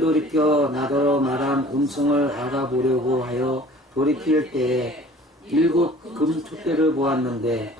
돌이켜 나더러 말한 음성을 알아보려고 하여 돌이킬 때에 7 금촛대를 보았는데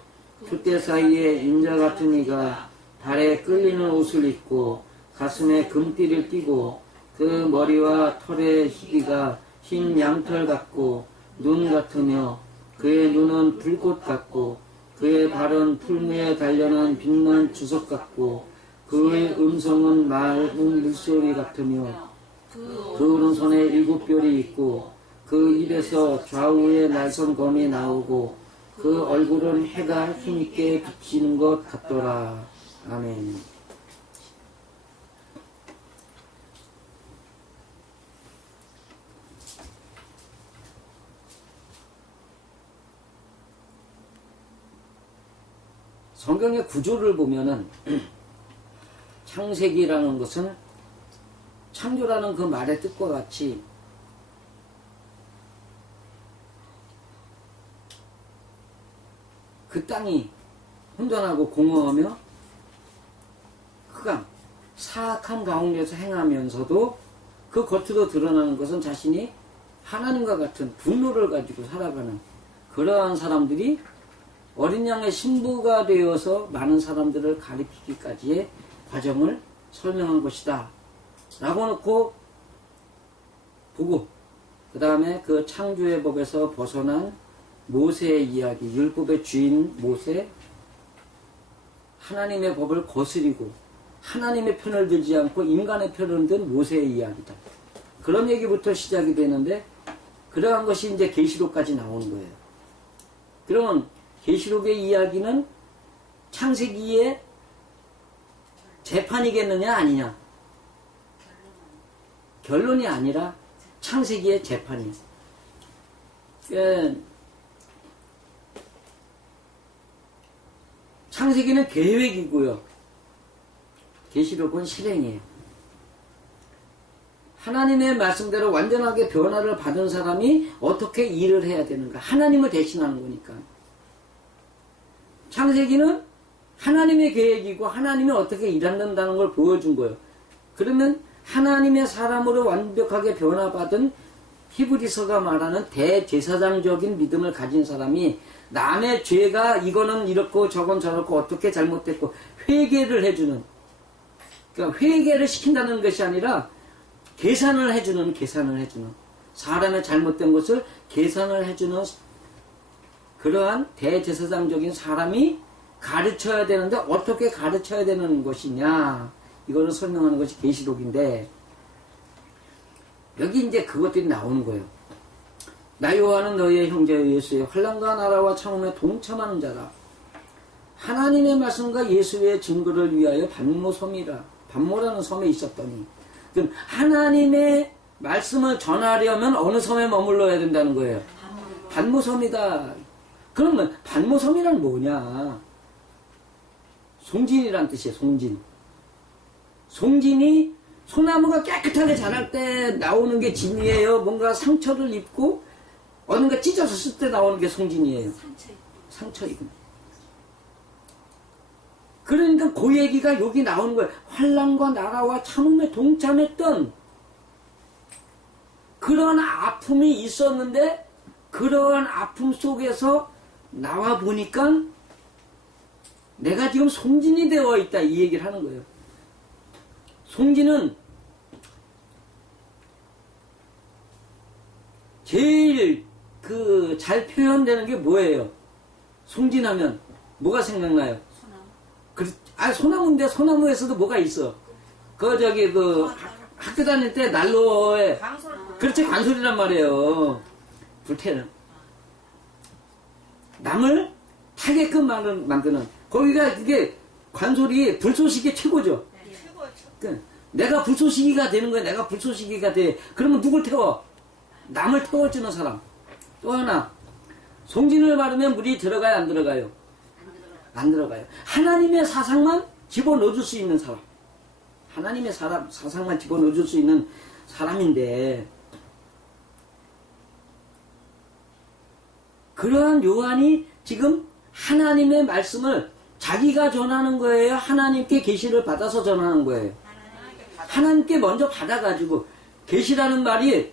촛대 사이에 인자 같은 이가 발에 끌리는 옷을 입고 가슴에 금띠를 띠고 그 머리와 털의 희비가 흰 양털 같고 눈 같으며 그의 눈은 불꽃 같고 그의 발은 풀무에 달려는 빛난 주석 같고 그의 음성은 맑은 물소리 같으며 그 오른손에 7 뼈리 있고 그 입에서 좌우에 날선 검이 나오고 그 얼굴은 해가 힘있게 비치는 것 같더라. 아멘. 성경의 구조를 보면은 창세기라는 것은 창조라는 그 말의 뜻과 같이 그 땅이 혼돈하고 공허하며 흑암, 사악한 가운데서 행하면서도 그 겉으로 드러나는 것은 자신이 하나님과 같은 분노를 가지고 살아가는 그러한 사람들이 어린 양의 신부가 되어서 많은 사람들을 가리키기까지의 과정을 설명한 것이다 라고 놓고 보고 그 다음에 그 창조의 법에서 벗어난 모세의 이야기, 율법의 주인 모세, 하나님의 법을 거스리고 하나님의 편을 들지 않고 인간의 편을 든 모세의 이야기다. 그런 얘기부터 시작이 되는데 그러한 것이 이제 계시록까지 나오는 거예요. 그러면 계시록의 이야기는 창세기의 재판이겠느냐 아니냐? 결론이 아니라 창세기의 재판이에요. 창세기는 계획이고요. 계시록은 실행이에요. 하나님의 말씀대로 완전하게 변화를 받은 사람이 어떻게 일을 해야 되는가? 하나님을 대신하는 거니까. 창세기는 하나님의 계획이고 하나님이 어떻게 일한다는 걸 보여준 거예요. 그러면 하나님의 사람으로 완벽하게 변화받은 히브리서가 말하는 대제사장적인 믿음을 가진 사람이 남의 죄가 이거는 이렇고 저건 저렇고 어떻게 잘못됐고 회개를 해주는, 그러니까 회개를 시킨다는 것이 아니라 계산을 해주는 사람의 잘못된 것을 계산을 해주는 그러한 대제사장적인 사람이 가르쳐야 되는데 어떻게 가르쳐야 되는 것이냐, 이거를 설명하는 것이 계시록인데, 여기 이제 그것들이 나오는 거예요. 나 요한은 너희의 형제 예수의 환난과 나라와 참음에 동참하는 자라. 하나님의 말씀과 예수의 증거를 위하여 반모섬이라. 반모라는 섬에 있었더니, 그럼 하나님의 말씀을 전하려면 어느 섬에 머물러야 된다는 거예요? 반모섬이다. 그러면 반모섬이란 뭐냐? 송진이란 뜻이에요. 송진이 소나무가 깨끗하게 자랄 때 나오는 게 진이에요? 뭔가 상처를 입고 어딘가 찢어졌을 때 나오는 게 송진이에요? 상처이고. 그러니까 그 얘기가 여기 나오는 거예요. 환난과 나라와 참음에 동참했던 그런 아픔이 있었는데 그러한 아픔 속에서 나와 보니까 내가 지금 송진이 되어 있다, 이 얘기를 하는 거예요. 송진은 제일 잘 표현되는 게 뭐예요? 송진하면 뭐가 생각나요? 소나무인데 소나무에서도 뭐가 있어? 학교 다닐 때 난로에 그렇지, 관솔이란 말이에요. 불태는 남을 타게끔 만드는, 거기가 이게 관솔이 불쏘시개 최고죠. 그러니까 내가 불쏘시개가 되는 거야. 내가 불쏘시개가 돼. 그러면 누굴 태워? 남을 태워주는 사람. 또 하나, 송진을 바르면 물이 들어가요, 안 들어가요? 안 들어가요. 하나님의 사상만 집어넣어줄 수 있는 사람. 하나님의 사상만 집어넣어줄 수 있는 사람인데, 그러한 요한이 지금 하나님의 말씀을 자기가 전하는 거예요? 하나님께 계시를 받아서 전하는 거예요? 하나님께 먼저 받아가지고 계시라는 말이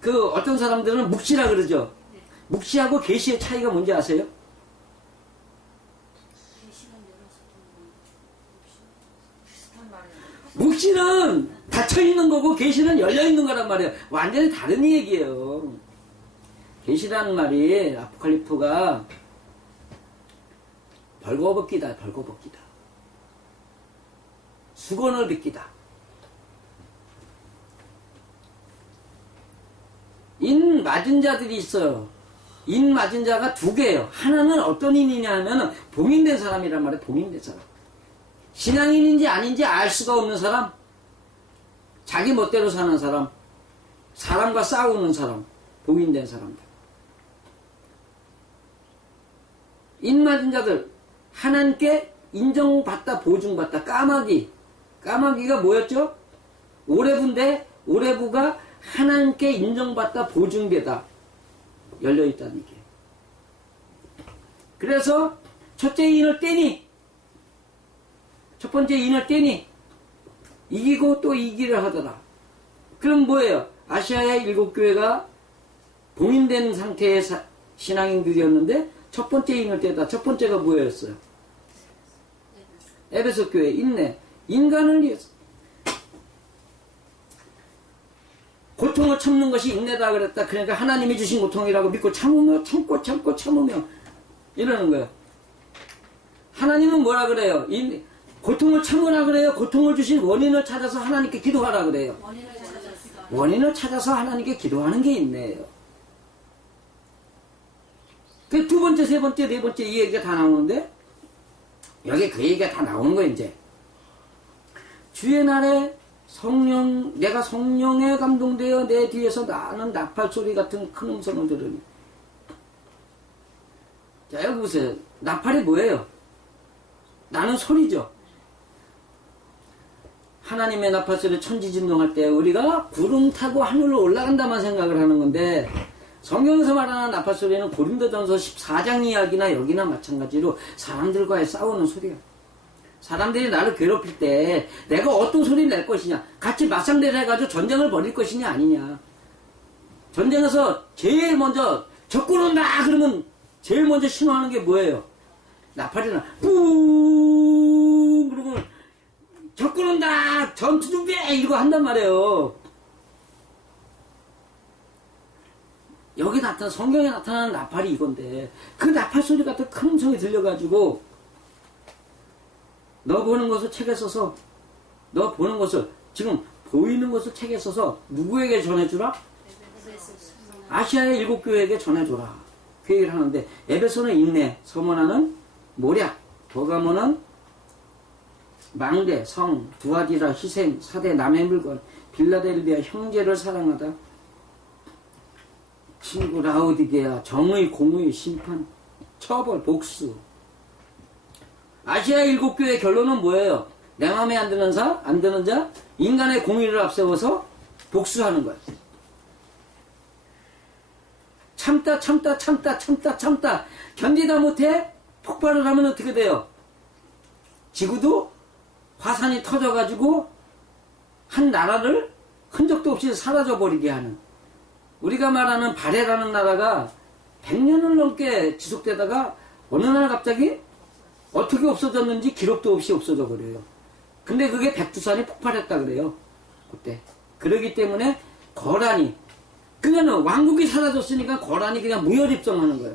그 어떤 사람들은 묵시라 그러죠. 묵시하고 계시의 차이가 뭔지 아세요? 묵시는 닫혀있는 거고 계시는 열려있는 거란 말이에요. 완전히 다른 얘기예요. 계시라는 말이 아포칼립토가 벌거벗기다, 벌거벗기다. 수건을 벗기다. 인 맞은 자들이 있어요. 인 맞은 자가 두 개예요. 하나는 어떤 인이냐 하면 봉인된 사람이란 말이에요. 봉인된 사람. 신앙인인지 아닌지 알 수가 없는 사람, 자기 멋대로 사는 사람, 사람과 싸우는 사람, 봉인된 사람들. 인 맞은 자들, 하나님께 인정받다, 보증받다, 까마귀가 뭐였죠? 오레부인데, 오레부가 하나님께 인정받다, 보증되다, 열려있다는 얘기예요. 그래서 첫째 인을 떼니, 첫 번째 인을 떼니, 이기고 또 이기려 하더라. 그럼 뭐예요? 아시아의 7교회가 봉인된 상태의 신앙인들이었는데, 첫 번째 인을 떼다. 첫 번째가 뭐였어요? 에베소 교회, 인내. 인간을 위해서. 고통을 참는 것이 인내다 그랬다. 그러니까 하나님이 주신 고통이라고 믿고 참으며 이러는 거예요. 하나님은 뭐라 그래요? 고통을 참으라 그래요? 고통을 주신 원인을 찾아서 하나님께 기도하라 그래요? 원인을 찾아서 하나님께 기도하는 게 인내예요. 그 두 번째, 세 번째, 네 번째 이 얘기가 다 나오는데 여기 그 얘기가 다 나오는 거예요. 이제 주의 날에 내가 성령에 감동되어 내 뒤에서 나는 나팔소리 같은 큰 음성을 들으니. 자, 여기 보세요. 나팔이 뭐예요? 나는 소리죠. 하나님의 나팔소리 천지진동할 때 우리가 구름 타고 하늘로 올라간다만 생각을 하는 건데, 성경에서 말하는 나팔소리는 고린도전서 14장 이야기나 여기나 마찬가지로 사람들과의 싸우는 소리야. 사람들이 나를 괴롭힐 때 내가 어떤 소리를 낼 것이냐, 같이 맞상대를 해가지고 전쟁을 벌일 것이냐 아니냐. 전쟁에서 제일 먼저 적군 온다 그러면 제일 먼저 신호하는 게 뭐예요? 나팔이나 뿡 그러면 적군 온다 전투 준비 이거 한단 말이에요. 여기 성경에 나타나는 나팔이 이건데, 그 나팔 소리 같은 큰 음성이 들려가지고 너 보는 것을 책에 써서, 너 보는 것을, 지금 보이는 것을 책에 써서 누구에게 전해주라? 아시아의 7교회에게 전해줘라. 그 얘기를 하는데, 에베소는 인내, 서머나는 모략, 버가모는 망대, 성, 두아디라, 희생, 사대, 남의 물건, 빌라델비아, 형제를 사랑하다, 친구 라우디게아, 정의, 공의, 심판, 처벌, 복수. 아시아 7교회의 결론은 뭐예요? 내 마음에 안 드는 자, 인간의 공의를 앞세워서 복수하는 거예요. 참다 견디다 못해 폭발을 하면 어떻게 돼요? 지구도 화산이 터져가지고 한 나라를 흔적도 없이 사라져버리게 하는, 우리가 말하는 발해라는 나라가 100년을 넘게 지속되다가 어느 날 갑자기 어떻게 없어졌는지 기록도 없이 없어져 버려요. 근데 그게 백두산이 폭발했다 그래요. 그때. 그러기 때문에 거란이, 그러면 왕국이 사라졌으니까 거란이 그냥 무혈입성하는 거예요.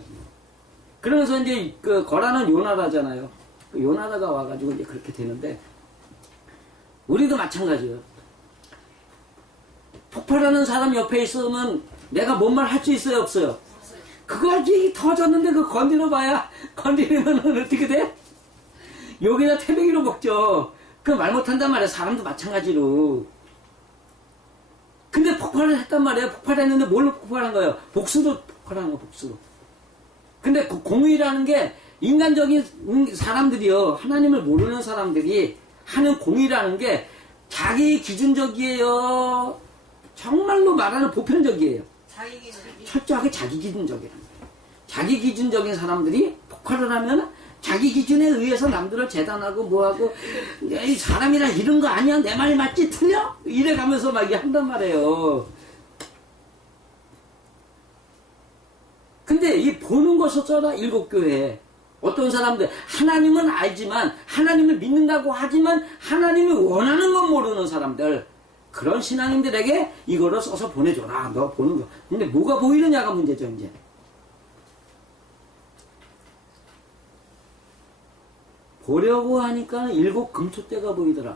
그러면서 이제 그 거란은 요나라잖아요. 그 요나라가 와가지고 이제 그렇게 되는데, 우리도 마찬가지예요. 폭발하는 사람 옆에 있으면 내가 뭔 말 할 수 있어요, 없어요? 그거 이제 터졌는데 그거 건드리면 어떻게 돼? 여기다 태백이로 먹죠. 그 말 못한단 말이에요. 사람도 마찬가지로. 근데 폭발을 했단 말이에요. 폭발했는데 뭘로 폭발한 거예요? 복수로 폭발한 거예요, 복수로. 근데 그 공의라는 게 인간적인 사람들이요, 하나님을 모르는 사람들이 하는 공의라는 게 자기 기준적이에요, 정말로 말하는 보편적이에요. 철저하게 자기 기준적이라는 거예요. 자기 기준적인 사람들이 폭발을 하면 자기 기준에 의해서 남들을 재단하고 뭐하고 이 사람이라 이런 거 아니야? 내 말이 맞지? 틀려? 이래가면서 막 한단 말이에요. 근데 이 보는 것을 써라. 일곱 교회에 어떤 사람들 하나님은 알지만 하나님을 믿는다고 하지만 하나님이 원하는 건 모르는 사람들, 그런 신앙인들에게 이거를 써서 보내줘라. 너 보는 거. 근데 뭐가 보이느냐가 문제죠. 이제 보려고 하니까 일곱 금토대가 보이더라.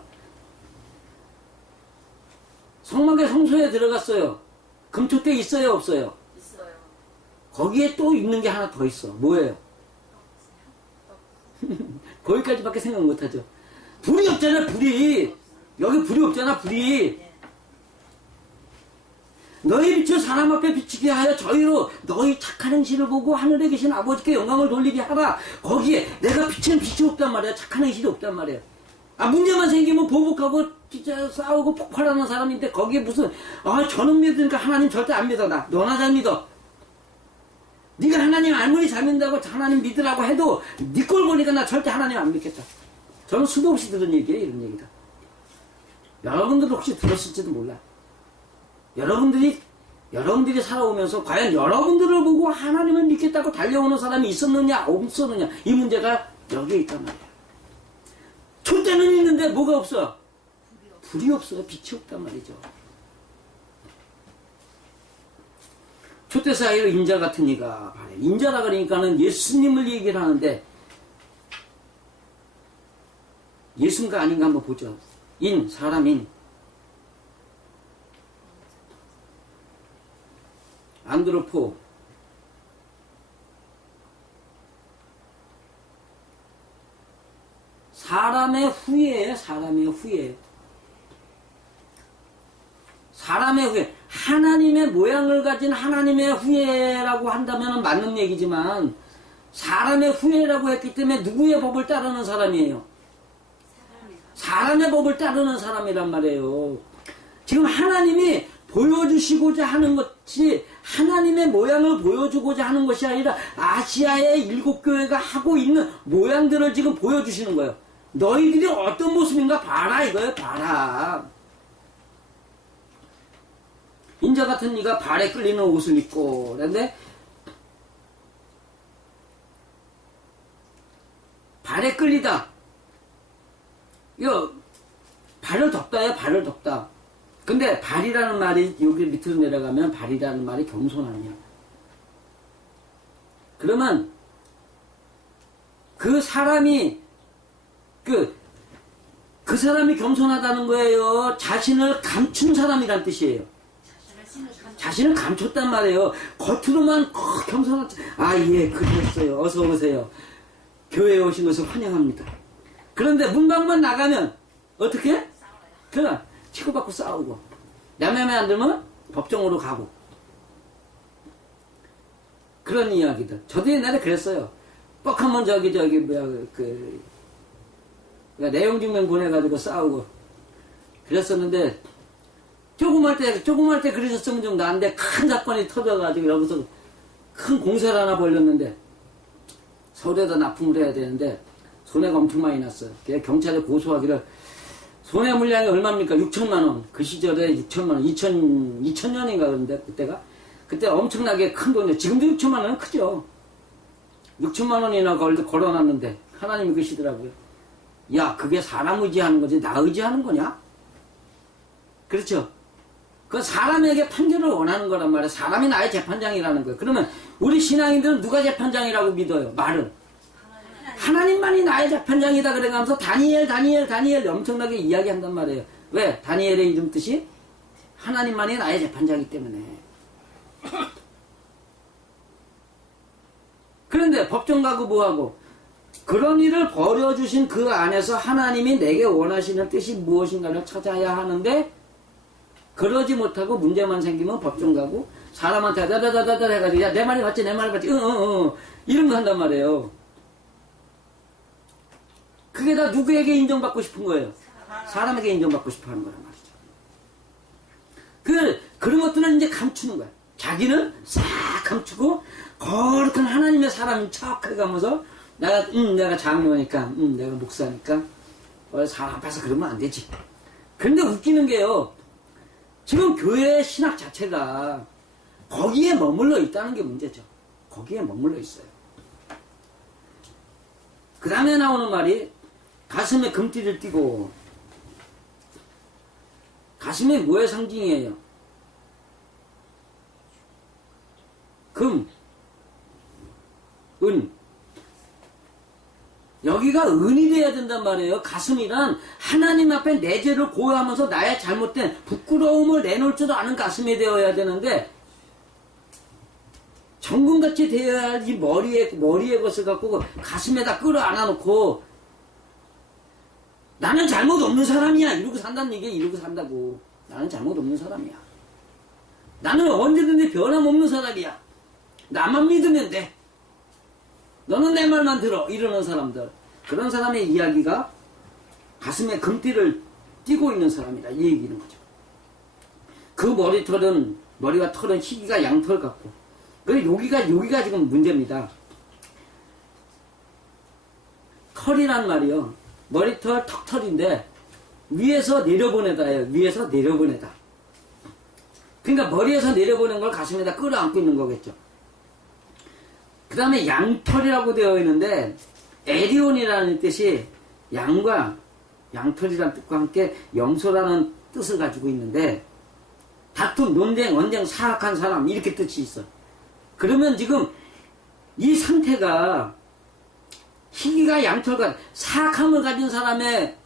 성막의 성소에 들어갔어요. 금토대 있어요 없어요? 있어요. 거기에 또 있는 게 하나 더 있어. 뭐예요? 거기까지밖에 생각 못하죠. 불이 없잖아. 불이 여기 불이 없잖아. 불이 너희 빛을 사람 앞에 비치게 하여 저희로 너희 착한 행실을 보고 하늘에 계신 아버지께 영광을 돌리게 하라. 거기에 내가 비치는 빛이 없단 말이야. 착한 행실이 없단 말이야. 문제만 생기면 보복하고 진짜 싸우고 폭발하는 사람인데 거기에 무슨 저는 믿으니까 하나님 절대 안 믿어. 너나 잘 믿어. 네가 하나님 아무리 잘 믿는다고 하나님 믿으라고 해도 네 꼴 보니까 나 절대 하나님 안 믿겠다. 저는 수도 없이 들은 얘기예요. 이런 얘기다. 여러분들도 혹시 들었을지도 몰라. 여러분들이 살아오면서 과연 여러분들을 보고 하나님을 믿겠다고 달려오는 사람이 있었느냐 없었느냐, 이 문제가 여기에 있단 말이야. 촛대는 있는데 뭐가 없어? 불이 없어요. 빛이 없단 말이죠. 촛대 사이로 인자 같은 이가 바래. 인자라 그러니까는 예수님을 얘기를 하는데 예수인가 아닌가 한번 보죠. 사람인 안드로포, 사람의 후예예요. 사람의 후예. 사람의 후예. 하나님의 모양을 가진 하나님의 후예라고 한다면 맞는 얘기지만 사람의 후예라고 했기 때문에 누구의 법을 따르는 사람이에요? 사람의 법을 따르는 사람이란 말이에요. 지금 하나님이 보여주시고자 하는 것이 하나님의 모양을 보여주고자 하는 것이 아니라 아시아의 일곱 교회가 하고 있는 모양들을 지금 보여주시는 거예요. 너희들이 어떤 모습인가 봐라 이거예요. 봐라. 인자 같은 이가 발에 끌리는 옷을 입고 그런데 발에 끌리다. 이거 발을 덮다요. 발을 덮다. 근데 발이라는 말이 여기 밑으로 내려가면 발이라는 말이 겸손함이야. 그러면 그 사람이 그 사람이 겸손하다는 거예요. 자신을 감춘 사람이란 뜻이에요. 자신을 감췄단 말이에요. 겉으로만 겸손한 예 그랬어요. 어서 오세요. 교회에 오신 것을 환영합니다. 그런데 문방만 나가면 어떻게? 그냥 치고받고 싸우고 내 맘에 안 들면 법정으로 가고 그런 이야기들. 저도 옛날에 그랬어요. 뻑하면 내용 증명 보내가지고 싸우고 그랬었는데 조그말 때 그러셨으면 좀 나은데 큰 사건이 터져가지고 여기서 큰 공사를 하나 벌렸는데 서울에다 납품을 해야 되는데 손해가 엄청 많이 났어요. 경찰에 고소하기를 손해 물량이 얼마입니까? 6천만 원. 그 시절에 6천만 원. 2000년인가 그런데 그때 엄청나게 큰 돈이에요. 지금도 6천만 원은 크죠. 6천만 원이나 걸어놨는데 하나님이 그러시더라고요. 야, 그게 사람 의지하는 거지 나 의지하는 거냐? 그렇죠? 그 사람에게 판결을 원하는 거란 말이에요. 사람이 나의 재판장이라는 거예요. 그러면 우리 신앙인들은 누가 재판장이라고 믿어요? 말은 하나님만이 나의 재판장이다 그래가면서 다니엘 엄청나게 이야기한단 말이에요. 왜? 다니엘의 이름 뜻이 하나님만이 나의 재판장이기 때문에. 그런데 법정 가고 뭐하고 그런 일을 벌여주신 그 안에서 하나님이 내게 원하시는 뜻이 무엇인가를 찾아야 하는데 그러지 못하고 문제만 생기면 법정 가고 사람한테 다다다다다 해가지고 야 내 말이 맞지 이런 거 한단 말이에요. 그게 다 누구에게 인정받고 싶은 거예요? 사람에게 인정받고 싶어 하는 거란 말이죠. 그런 것들은 이제 감추는 거야. 자기는 싹 감추고 거룩한 하나님의 사람인 척 해가면서 내가 장로니까, 내가 목사니까, 사람 앞에서 그러면 안 되지. 근데 웃기는 게요, 지금 교회의 신학 자체가 거기에 머물러 있다는 게 문제죠. 거기에 머물러 있어요. 그 다음에 나오는 말이, 가슴에 금띠를 띠고, 가슴이 뭐의 상징이에요? 금, 은. 여기가 은이 돼야 된단 말이에요. 가슴이란 하나님 앞에 내 죄를 고요하면서 나의 잘못된 부끄러움을 내놓을 줄 아는 가슴이 되어야 되는데, 정금같이 되어야 할 이 머리에 것을 갖고 가슴에다 끌어안아 놓고, 나는 잘못 없는 사람이야. 이러고 산다는 얘기야. 이러고 산다고. 나는 잘못 없는 사람이야. 나는 언제든지 변함없는 사람이야. 나만 믿으면 돼. 너는 내 말만 들어. 이러는 사람들. 그런 사람의 이야기가 가슴에 금띠를 띠고 있는 사람이다. 이 얘기는 거죠. 그 머리와 털은 희귀가 양털 같고. 그리고 여기가 지금 문제입니다. 털이란 말이요. 머리털, 턱털인데, 위에서 내려보내다예요. 위에서 내려보내다. 그러니까 머리에서 내려보낸 걸 가슴에다 끌어안고 있는 거겠죠. 그 다음에 양털이라고 되어 있는데, 에리온이라는 뜻이 양털이라는 뜻과 함께 염소라는 뜻을 가지고 있는데, 다툼, 논쟁, 언쟁, 사악한 사람, 이렇게 뜻이 있어. 그러면 지금 이 상태가 희귀가 양털과 사악함을 가진 사람의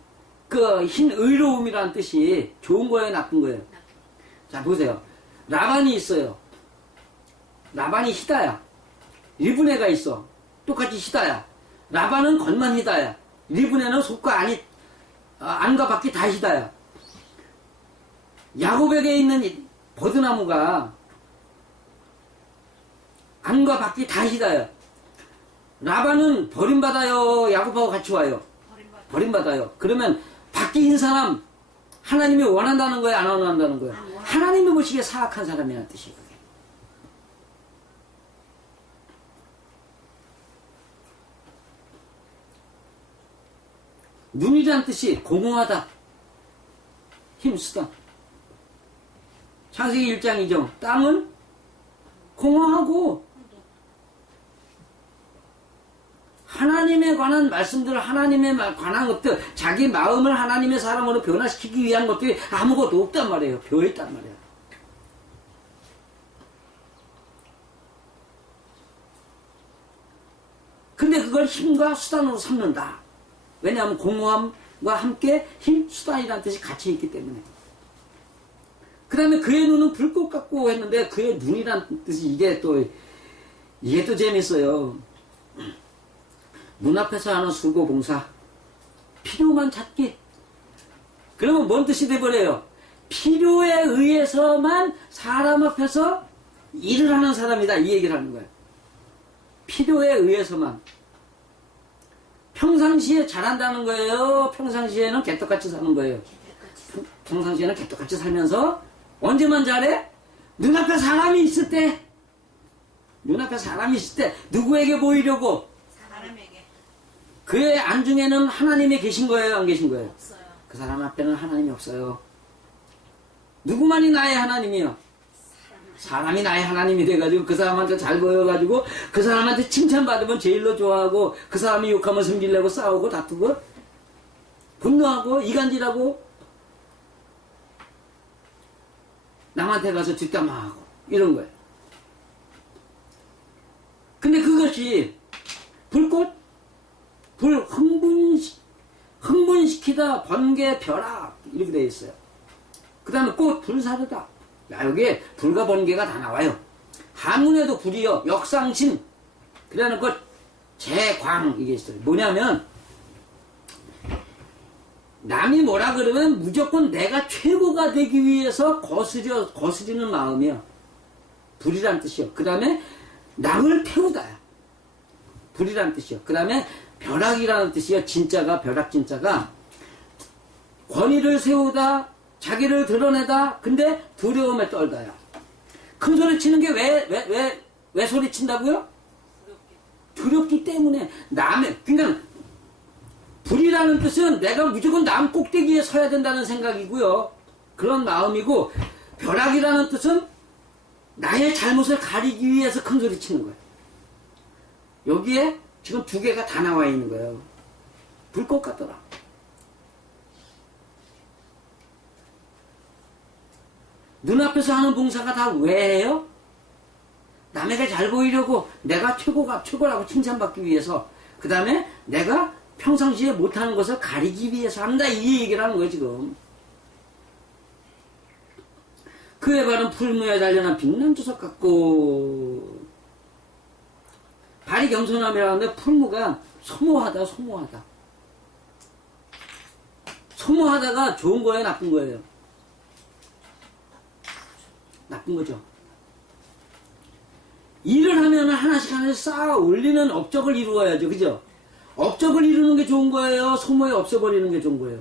그 흰 의로움이라는 뜻이 좋은 거예요, 나쁜 거예요? 자, 보세요. 라반이 있어요. 라반이 히다야. 리브네가 있어. 똑같이 히다야. 라반은 겉만 히다야. 리브네는 속과 안과 밖이 다 히다야. 야곱에게 있는 버드나무가 안과 밖이 다 히다야. 라반은 버림받아요? 야곱하고 같이 와요? 버림받아요. 그러면 밖에 있는 사람 하나님이 원한다는 거예요? 안 원한다는 거예요? 하나님이 보시기에 사악한 사람이라는 뜻이에요. 그게. 눈이라는 뜻이 공허하다. 힘쓰다. 창세기 1장이죠. 땅은 공허하고 하나님에 관한 말씀들, 하나님에 관한 것들, 자기 마음을 하나님의 사람으로 변화시키기 위한 것들이 아무것도 없단 말이에요. 비어있단 말이에요. 근데 그걸 힘과 수단으로 삼는다. 왜냐하면 공허함과 함께 힘, 수단이라는 뜻이 같이 있기 때문에. 그 다음에 그의 눈은 불꽃 같고 했는데 그의 눈이라는 뜻이 이게 또 재밌어요. 눈앞에서 하는 수고 봉사, 필요만 찾기. 그러면 뭔 뜻이 돼버려요? 필요에 의해서만 사람 앞에서 일을 하는 사람이다. 이 얘기를 하는 거예요. 필요에 의해서만. 평상시에 잘한다는 거예요? 평상시에는 개떡같이 사는 거예요? 평상시에는 개떡같이 살면서 언제만 잘해? 눈앞에 사람이 있을 때. 눈앞에 사람이 있을 때 누구에게 보이려고? 사람에게. 그의 안중에는 하나님이 계신 거예요? 안 계신 거예요? 없어요. 그 사람 앞에는 하나님이 없어요. 누구만이 나의 하나님이요? 사람이 나의 하나님이 돼가지고 그 사람한테 잘 보여가지고 그 사람한테 칭찬받으면 제일로 좋아하고 그 사람이 욕하면 승질내고 싸우고 다투고 분노하고 이간질하고 남한테 가서 뒷담화하고 이런 거예요. 근데 그것이 불 흥분시키다, 번개, 벼락 이렇게 되어 있어요. 그 다음에 꽃, 불사르다. 야, 여기에 불과 번개가 다 나와요. 한문에도 불이요, 역상신. 그러는 것, 재광, 이게 있어요. 뭐냐면, 남이 뭐라 그러면 무조건 내가 최고가 되기 위해서 거스리는 마음이요. 불이란 뜻이요. 그 다음에, 남을 태우다요. 불이란 뜻이요. 그 다음에, 벼락이라는 뜻이요. 벼락 진짜가, 권위를 세우다, 자기를 드러내다, 근데 두려움에 떨다야. 큰 소리 치는 게 왜 소리 친다고요? 두렵기 때문에 남의, 그러니까 불이라는 뜻은 내가 무조건 남 꼭대기에 서야 된다는 생각이고요. 그런 마음이고, 벼락이라는 뜻은 나의 잘못을 가리기 위해서 큰 소리 치는 거예요. 여기에 지금 두 개가 다 나와 있는 거예요. 불꽃 같더라. 눈앞에서 하는 봉사가 다 왜 해요? 남에게 잘 보이려고, 내가 최고라고 칭찬받기 위해서, 그 다음에 내가 평상시에 못하는 것을 가리기 위해서 한다, 이 얘기를 하는 거예요, 지금. 그의 발은 풀무에 단련한 빛난주석 같고, 발이 겸손함이라는데 풀무가 소모하다. 소모하다가 좋은 거예요, 나쁜 거예요? 나쁜 거죠. 일을 하면 하나씩 쌓아 올리는 업적을 이루어야죠. 그죠? 업적을 이루는 게 좋은 거예요? 소모에 없애버리는 게 좋은 거예요?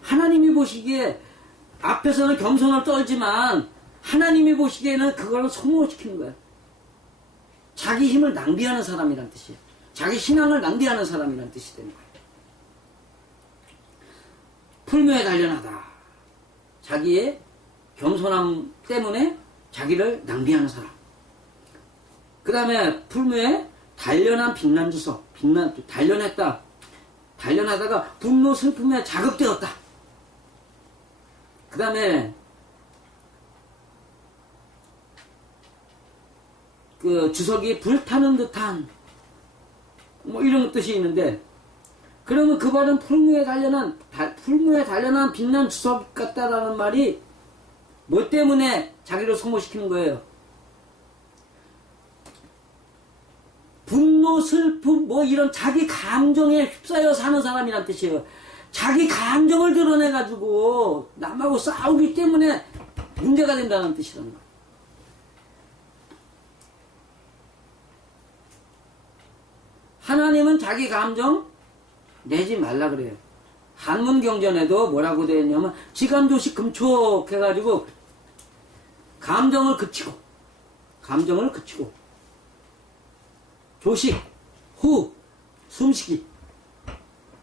하나님이 보시기에 앞에서는 겸손을 떨지만 하나님이 보시기에는 그걸 소모시키는 거예요. 자기 힘을 낭비하는 사람이란 뜻이에요. 자기 신앙을 낭비하는 사람이란 뜻이 되는 거예요. 풀무에 단련하다. 자기의 겸손함 때문에 자기를 낭비하는 사람. 그 다음에 풀무에 단련한 빛난주석. 단련하다가 분노 슬픔에 자극되었다. 그 다음에 그 주석이 불타는 듯한 뭐 이런 뜻이 있는데, 그러면 그 발은 풀무에 단련한 빛난 주석 같다라는 말이 뭐 때문에 자기를 소모시키는 거예요? 분노, 슬픔, 뭐 이런 자기 감정에 휩싸여 사는 사람이란 뜻이에요. 자기 감정을 드러내가지고 남하고 싸우기 때문에 문제가 된다는 뜻이라는 거예요. 하나님은 자기 감정 내지 말라 그래요. 한문경전에도 뭐라고 되어 있냐면, 지감조식 금촉해가지고 감정을 그치고 조식, 후,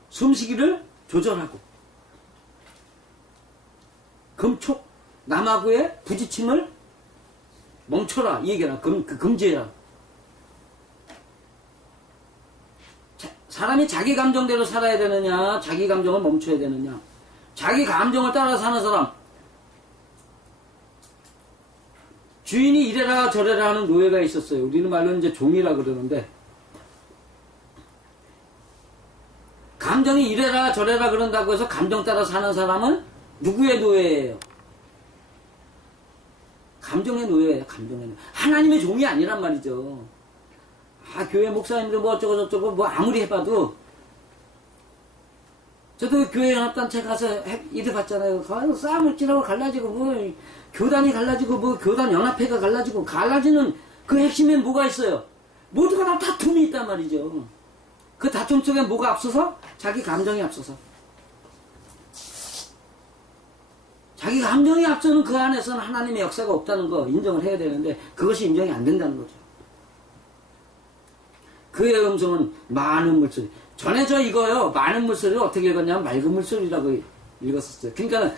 숨쉬기를 조절하고, 금촉, 남하고의 부딪힘을 멈춰라, 이 얘기라. 금지해라. 사람이 자기 감정대로 살아야 되느냐, 자기 감정을 멈춰야 되느냐. 자기 감정을 따라 사는 사람, 주인이 이래라 저래라 하는 노예가 있었어요. 우리는 말로 이제 종이라 그러는데, 감정이 이래라 저래라 그런다고 해서 감정 따라 사는 사람은 누구의 노예예요? 감정의 노예예요. 감정의 노예. 하나님의 종이 아니란 말이죠. 교회 목사님들 뭐 어쩌고 저쩌고 뭐 아무리 해봐도, 저도 교회 연합단체 가서 일을 봤잖아요. 가서 싸움을 찌라고 갈라지고, 뭐 교단이 갈라지고, 뭐 교단 연합회가 갈라지는 그 핵심엔 뭐가 있어요? 모두가 다 다툼이 있단 말이죠. 그 다툼 속에 뭐가 앞서서? 자기 감정이 앞서서. 자기 감정이 앞서는 그 안에서는 하나님의 역사가 없다는 거 인정을 해야 되는데, 그것이 인정이 안 된다는 거죠. 그의 음성은 많은 물소리. 전에 저 이거요, 많은 물소리를 어떻게 읽었냐면 맑은 물소리라고 읽었었어요. 그러니까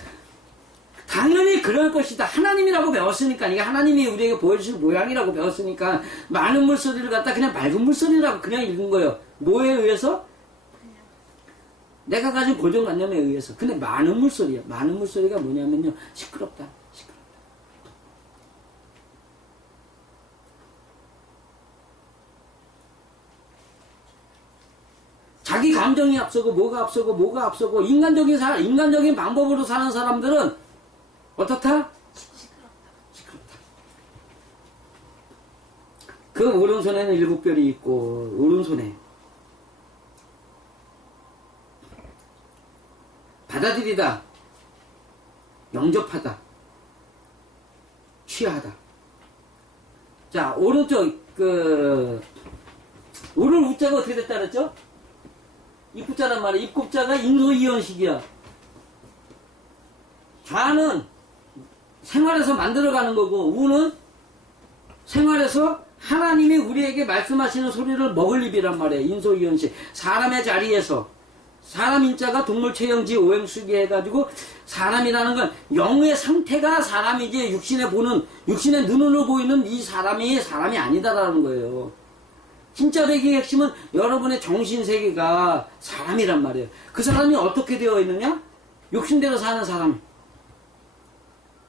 당연히 그럴 것이다. 하나님이라고 배웠으니까, 이게 하나님이 우리에게 보여주신 모양이라고 배웠으니까 많은 물소리를 갖다 그냥 맑은 물소리라고 그냥 읽은 거예요. 뭐에 의해서? 내가 가진 고정관념에 의해서. 근데 많은 물소리야. 많은 물소리가 뭐냐면요, 시끄럽다. 자기 감정이 앞서고 뭐가 앞서고 인간적인 방법으로 사는 사람들은 어떻다? 시끄럽다. 그 오른손에는 7별이 있고, 오른손에 받아들이다, 영접하다, 취하다. 자, 오른쪽 오른 우자가 어떻게 됐다 그랬죠? 입구자란 말이야. 입구자가 인소이언식이야. 좌는 생활에서 만들어가는 거고, 우는 생활에서 하나님이 우리에게 말씀하시는 소리를 먹을 입이란 말이에요. 인소이언시. 사람의 자리에서. 사람 인자가 동물 체형지 오행수기 해가지고 사람이라는 건 영의 상태가 사람이지 육신의 눈으로 보이는 이 사람이 아니다라는 거예요. 진짜 백의 핵심은 여러분의 정신세계가 사람이란 말이에요. 그 사람이 어떻게 되어 있느냐? 욕심대로 사는 사람.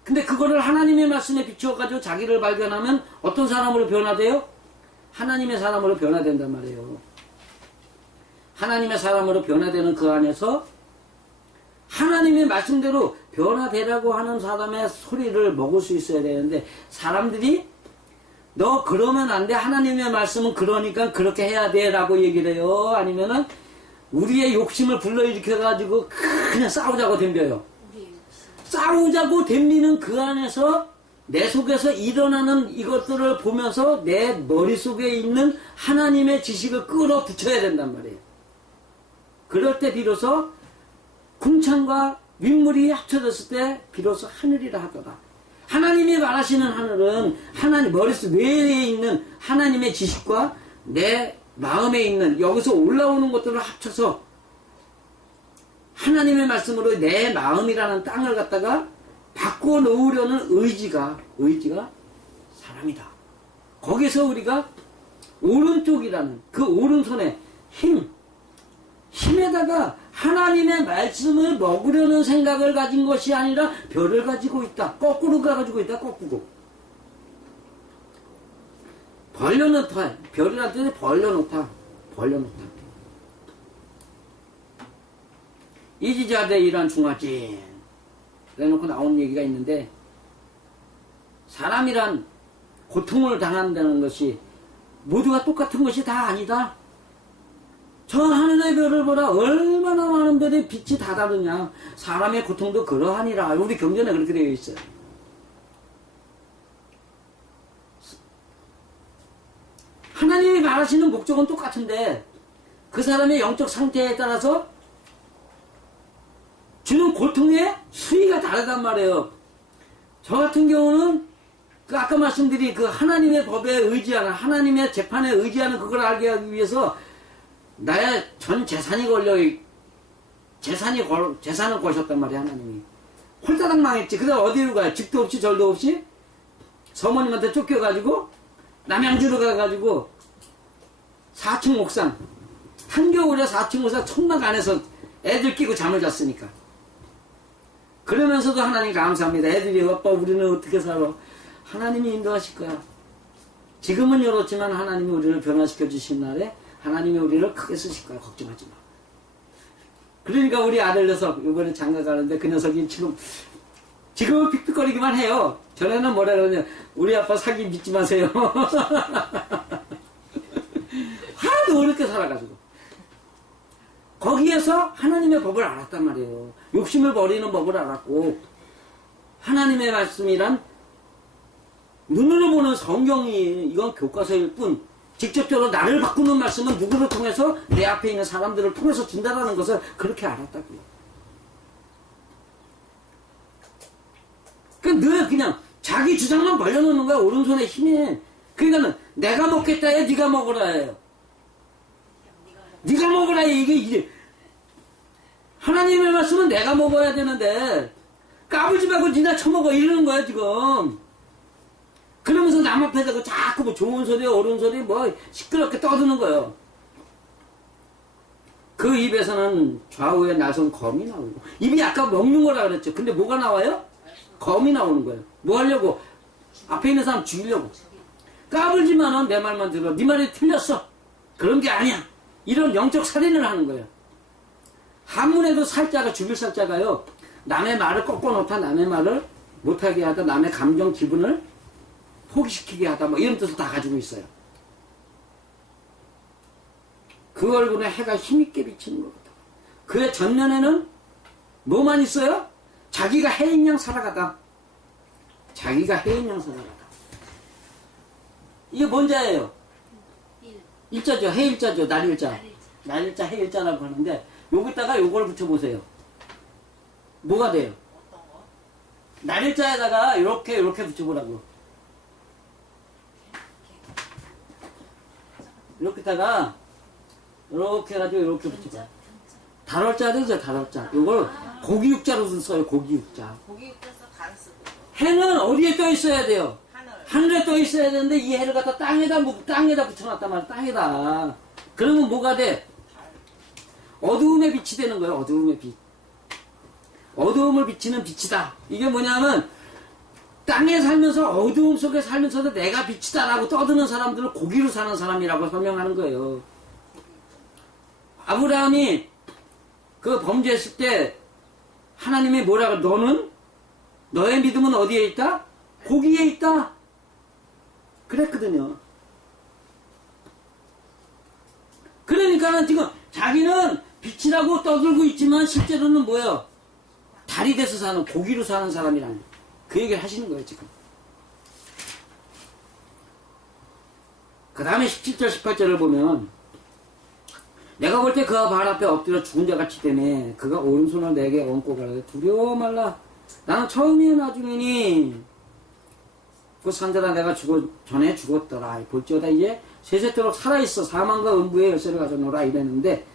근데 그거를 하나님의 말씀에 비추어가지고 자기를 발견하면 어떤 사람으로 변화돼요? 하나님의 사람으로 변화된단 말이에요. 하나님의 사람으로 변화되는 그 안에서 하나님의 말씀대로 변화되라고 하는 사람의 소리를 먹을 수 있어야 되는데 사람들이 너 그러면 안 돼. 하나님의 말씀은 그러니까 그렇게 해야 돼 라고 얘기를 해요. 아니면은 우리의 욕심을 불러일으켜가지고 그냥 싸우자고 덤벼요. 싸우자고 덤비는 그 안에서 내 속에서 일어나는 이것들을 보면서 내 머릿속에 있는 하나님의 지식을 끌어붙여야 된단 말이에요. 그럴 때 비로소 궁창과 윗물이 합쳐졌을 때 비로소 하늘이라 하더라. 하나님이 말하시는 하늘은 하나님 머릿속 뇌에 있는 하나님의 지식과 내 마음에 있는 여기서 올라오는 것들을 합쳐서 하나님의 말씀으로 내 마음이라는 땅을 갖다가 바꿔 놓으려는 의지가 사람이다. 거기서 우리가 오른쪽이라는 그 오른손에 힘에다가 하나님의 말씀을 먹으려는 생각을 가진 것이 아니라 별을 가지고 있다. 거꾸로 가지고 있다. 거꾸로. 벌려놓다. 별이라는 뜻이 벌려놓다. 이지자대 이란 중화진 그래놓고 나오는 얘기가 있는데 사람이란 고통을 당한다는 것이 모두가 똑같은 것이 다 아니다. 저 하늘의 별을 보라. 얼마나 많은 별의 빛이 다 다르냐. 사람의 고통도 그러하니라. 우리 경전에 그렇게 되어 있어요. 하나님이 말하시는 목적은 똑같은데 그 사람의 영적 상태에 따라서 주는 고통의 수위가 다르단 말이에요. 저 같은 경우는 그 아까 말씀드린 그 하나님의 법에 의지하는 하나님의 재판에 의지하는 그걸 알게 하기 위해서 나의 전 재산이 재산을 거셨단 말이야, 하나님이. 홀다닥 망했지. 그 다음 어디로 가요? 집도 없이 절도 없이 서모님한테 쫓겨가지고 남양주로 가가지고 4층 옥상 한겨울에 4층 옥상 천막 안에서 애들 끼고 잠을 잤으니까. 그러면서도 하나님 감사합니다. 애들이 아빠 우리는 어떻게 살아? 하나님이 인도하실 거야. 지금은 이렇지만 하나님이 우리를 변화시켜 주신 날에 하나님이 우리를 크게 쓰실 거야. 걱정하지 마. 그러니까 우리 아들 녀석 이번에 장가 가는데 그 녀석이 지금은 픽픽거리기만 해요. 전에는 뭐라 그러냐. 우리 아빠 사기 믿지 마세요. 하나도 어렵게 살아가지고. 거기에서 하나님의 법을 알았단 말이에요. 욕심을 버리는 법을 알았고 하나님의 말씀이란 눈으로 보는 성경이 이건 교과서일 뿐 직접적으로 나를 바꾸는 말씀은 누구를 통해서 내 앞에 있는 사람들을 통해서 준다라는 것을 그렇게 알았다고요. 늘 그냥 자기 주장만 벌려놓는 거야. 오른손에 힘이. 그러니까는 내가 먹겠다 해 네가 먹으라 해요. 네가 먹으라 해. 이게 하나님의 말씀은 내가 먹어야 되는데 까불지 말고 니나 처먹어 이러는 거야 지금. 그러면서 남 앞에다가 자꾸 뭐 좋은 소리 옳은 소리 뭐 시끄럽게 떠드는 거예요. 그 입에서는 좌우에 나선 검이 나오고 입이 아까 먹는 거라 그랬죠. 근데 뭐가 나와요? 검이 나오는 거예요. 뭐 하려고? 앞에 있는 사람 죽이려고. 까불지만은 내 말만 들어. 네 말이 틀렸어. 그런 게 아니야. 이런 영적 살인을 하는 거예요. 한문에도 살자가 죽일 살자가요. 남의 말을 꺾어놓다 남의 말을 못하게 하다 남의 감정 기분을 포기시키게 하다 뭐 이런 뜻을 다 가지고 있어요. 그 얼굴에 해가 힘있게 비치는 것 같아. 그의 전면에는 뭐만 있어요? 자기가 해인 양 살아가다. 자기가 해인 양 살아가다. 이게 뭔 자예요? 일자죠. 해일자죠. 날일자. 날일자 해일자라고 하는데 여기다가 요걸 붙여보세요. 뭐가 돼요? 날일자에다가 이렇게 붙여보라고. 이렇게다가 이렇게 해가지고 이렇게 붙여봐. 달월자죠, 달월자. 이걸 고기육자로 써요, 고기육자. 고기육자서 간 쓰고. 해는 어디에 떠 있어야 돼요? 하늘. 하늘에 떠 있어야 되는데 이 해를 갖다 땅에다 붙여놨단 말이야, 땅에다. 그러면 뭐가 돼? 어두움의 빛이 되는 거예요, 어두움의 빛. 어두움을 비치는 빛이다. 이게 뭐냐면 땅에 살면서 어두움 속에 살면서도 내가 빛이다라고 떠드는 사람들을 고기로 사는 사람이라고 설명하는 거예요. 아브라함이 그 범죄했을 때 하나님이 뭐라고, 너는 너의 믿음은 어디에 있다? 고기에 있다. 그랬거든요. 그러니까는 지금 자기는 빛이라고 떠들고 있지만 실제로는 뭐예요? 달이 돼서 사는, 고기로 사는 사람이라는 그 얘기를 하시는 거예요, 지금. 그 다음에 17절, 18절을 보면, 내가 볼 때 그가 발 앞에 엎드려 죽은 자 같이 때문에 그가 오른손을 내게 얹고 가라되 두려워 말라. 나는 처음이요 나중이니 그 산자라 내가 전에 죽었더라. 볼지어다 이제 세세토록 살아있어 사망과 음부의 열쇠를 가져놓으라 이랬는데,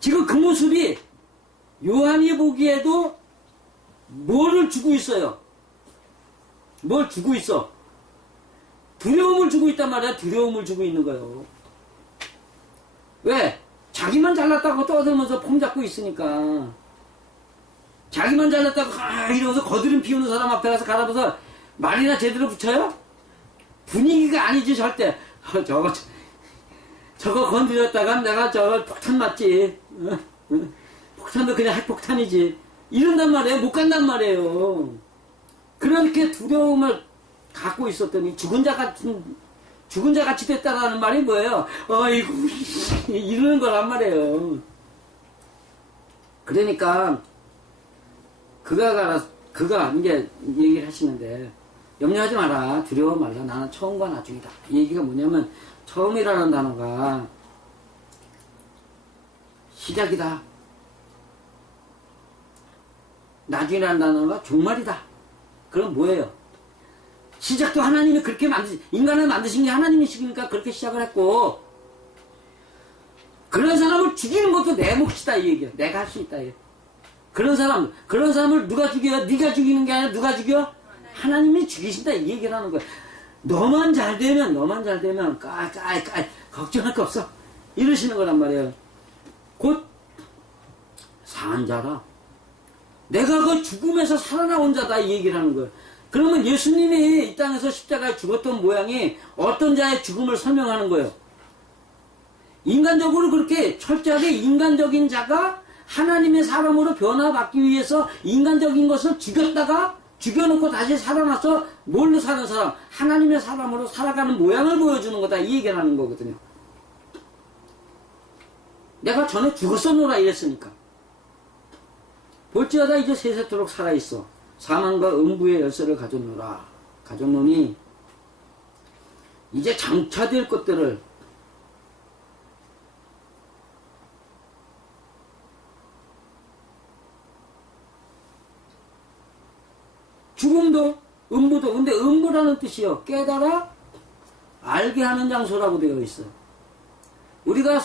지금 그 모습이 요한이 보기에도 뭐를 주고 있어요? 뭘 주고 있어? 두려움을 주고 있단 말이야. 두려움을 주고 있는 거예요. 왜? 자기만 잘났다고 떠들면서 폼 잡고 있으니까. 자기만 잘났다고 이러면서 거드름 피우는 사람 앞에 가서 가라면서 말이나 제대로 붙여요? 분위기가 아니지 절대. 저거 건드렸다가 내가 저거 폭탄 맞지. 폭탄도 그냥 핵폭탄이지. 이런단 말이에요. 못 간단 말이에요. 그렇게 두려움을 갖고 있었더니 죽은 자 같이 됐다라는 말이 뭐예요? 어이구, 이러는 거란 말이에요. 그러니까, 그가 이제 얘기를 하시는데, 염려하지 마라. 두려워 말라. 나는 처음과 나중이다. 이 얘기가 뭐냐면, 처음이라는 단어가 시작이다. 나중이라는 단어가 종말이다. 그럼 뭐예요? 시작도 하나님이 그렇게 인간을 만드신 게 하나님이시니까 그렇게 시작을 했고, 그런 사람을 죽이는 것도 내 몫이다 이 얘기야. 내가 할 수 있다 이 얘기야. 그런 사람을 누가 죽여요? 네가 죽이는 게 아니라 누가 죽여? 하나님이 죽이신다 이 얘기를 하는 거야. 너만 잘 되면 걱정할 거 없어 이러시는 거란 말이에요. 곧 산 자라. 내가 그 죽음에서 살아나온 자다 이 얘기를 하는 거예요. 그러면 예수님이 이 땅에서 십자가에 죽었던 모양이 어떤 자의 죽음을 설명하는 거예요? 인간적으로 그렇게 철저하게 인간적인 자가 하나님의 사람으로 변화받기 위해서 인간적인 것을 죽여놓고 다시 살아나서 뭘로 사는 사람? 하나님의 사람으로 살아가는 모양을 보여주는 거다 이 얘기를 하는 거거든요. 내가 전에 죽었었노라 이랬으니까. 볼지어다 이제 세세토록 살아있어. 사망과 음부의 열쇠를 가져놓으니 이제 장차될 것들을 죽음도 음부도, 근데 음부라는 뜻이요 깨달아 알게 하는 장소라고 되어 있어요. 우리가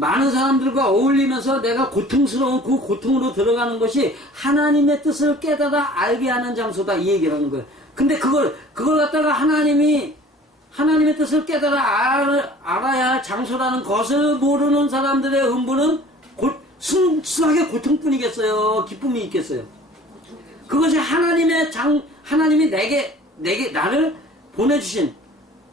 많은 사람들과 어울리면서 내가 고통스러운 그 고통으로 들어가는 것이 하나님의 뜻을 깨달아 알게 하는 장소다 이 얘기를 하는 거예요. 근데 그걸 갖다가 하나님의 뜻을 깨달아 알아야 할 장소라는 것을 모르는 사람들의 음부는 순수하게 고통뿐이겠어요? 기쁨이 있겠어요? 그것이 하나님이 나를 보내주신,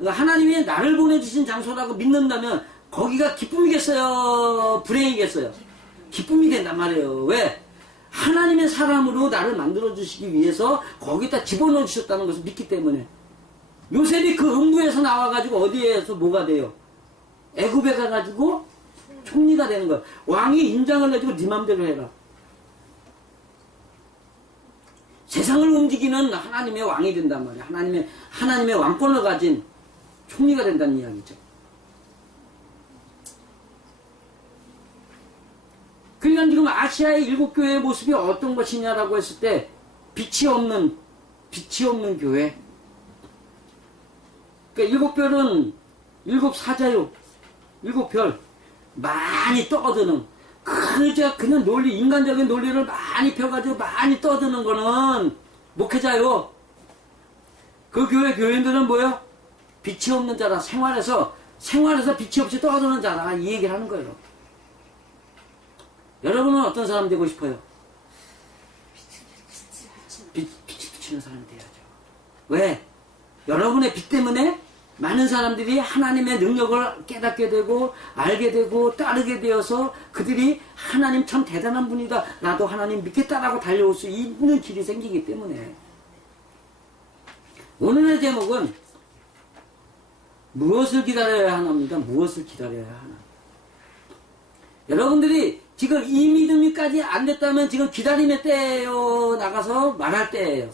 하나님이 나를 보내주신 장소라고 믿는다면 거기가 기쁨이겠어요? 불행이겠어요? 기쁨이 된단 말이에요. 왜? 하나님의 사람으로 나를 만들어주시기 위해서 거기다 집어넣어 주셨다는 것을 믿기 때문에. 요셉이 그 음부에서 나와가지고 어디에서 뭐가 돼요? 애굽에 가가지고 총리가 되는 거예요. 왕이 인장을 내주고 네 맘대로 해라. 세상을 움직이는 하나님의 왕이 된단 말이에요. 하나님의 왕권을 가진 총리가 된다는 이야기죠. 그러니까 지금 아시아의 7교회의 모습이 어떤 것이냐라고 했을 때 빛이 없는 교회. 그러니까 7별은 일곱 사자요, 일곱 별, 많이 떠드는, 그냥 논리, 인간적인 논리를 많이 펴가지고 많이 떠드는 거는 목회자요. 그 교회 교인들은 뭐요? 빛이 없는 자라. 생활에서 빛이 없이 떠드는 자라. 이 얘기를 하는 거예요. 여러분은 어떤 사람 되고 싶어요? 빛이 비치는 사람이 돼야죠. 왜? 여러분의 빛 때문에 많은 사람들이 하나님의 능력을 깨닫게 되고 알게 되고 따르게 되어서 그들이 하나님 참 대단한 분이다. 나도 하나님 믿겠다라고 달려올 수 있는 길이 생기기 때문에. 오늘의 제목은 무엇을 기다려야 하나입니다. 무엇을 기다려야 하나. 여러분들이 지금 이 믿음이까지 안 됐다면 지금 기다림의 때예요? 나가서 말할 때예요?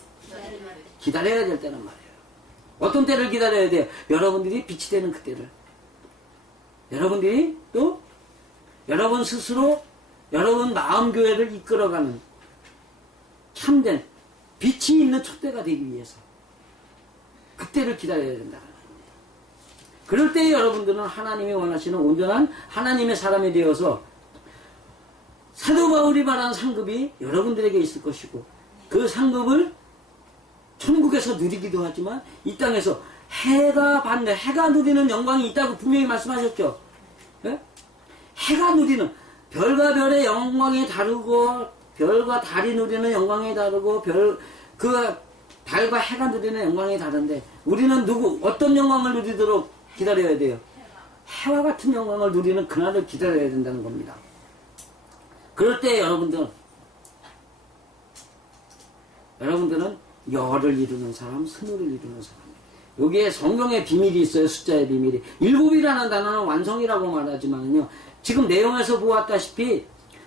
기다려야 될 때는 말이에요. 어떤 때를 기다려야 돼요? 여러분들이 빛이 되는 그때를. 여러분들이 또 여러분 스스로 여러분 마음교회를 이끌어가는 참된 빛이 있는 촛대가 되기 위해서 그때를 기다려야 된다는 겁니다. 그럴 때 여러분들은 하나님이 원하시는 온전한 하나님의 사람이 되어서 사도 바울이 말하는 상급이 여러분들에게 있을 것이고 그 상급을 천국에서 누리기도 하지만 이 땅에서 해가 누리는 영광이 있다고 분명히 말씀하셨죠. 네? 해가 누리는 별과 별의 영광이 다르고 별과 달이 누리는 영광이 다르고 그 달과 해가 누리는 영광이 다른데 우리는 어떤 영광을 누리도록 기다려야 돼요? 해와 같은 영광을 누리는 그날을 기다려야 된다는 겁니다. 그럴 때 여러분들은 열을 이루는 사람, 스물을 이루는 사람. 여기에 성경의 비밀이 있어요. 숫자의 비밀이. 일곱이라는 단어는 완성이라고 말하지만요. 지금 내용에서 보았다시피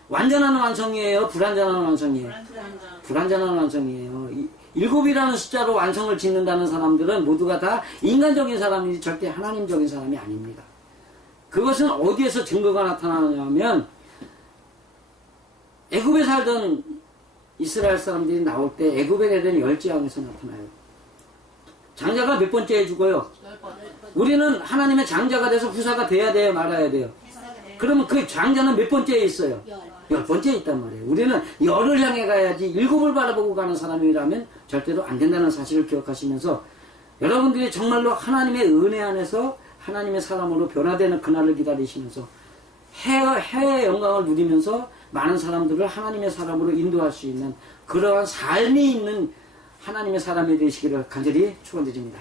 완전한 완성이에요? 불완전한 완성이에요? 불완전한 완성이에요. 일곱이라는 숫자로 완성을 짓는다는 사람들은 모두가 다 인간적인 사람이지 절대 하나님적인 사람이 아닙니다. 그것은 어디에서 증거가 나타나냐면 애굽에 살던 이스라엘 사람들이 나올 때 애굽에 대한 열재앙에서 나타나요. 장자가 몇 번째에 죽어요? 우리는 하나님의 장자가 돼서 후사가 돼야 돼요? 말아야 돼요? 그러면 그 장자는 몇 번째에 있어요? 10번째에 있단 말이에요. 우리는 열을 향해 가야지 일곱을 바라보고 가는 사람이라면 절대로 안 된다는 사실을 기억하시면서 여러분들이 정말로 하나님의 은혜 안에서 하나님의 사람으로 변화되는 그날을 기다리시면서 해의 영광을 누리면서 많은 사람들을 하나님의 사람으로 인도할 수 있는 그러한 삶이 있는 하나님의 사람이 되시기를 간절히 축원드립니다.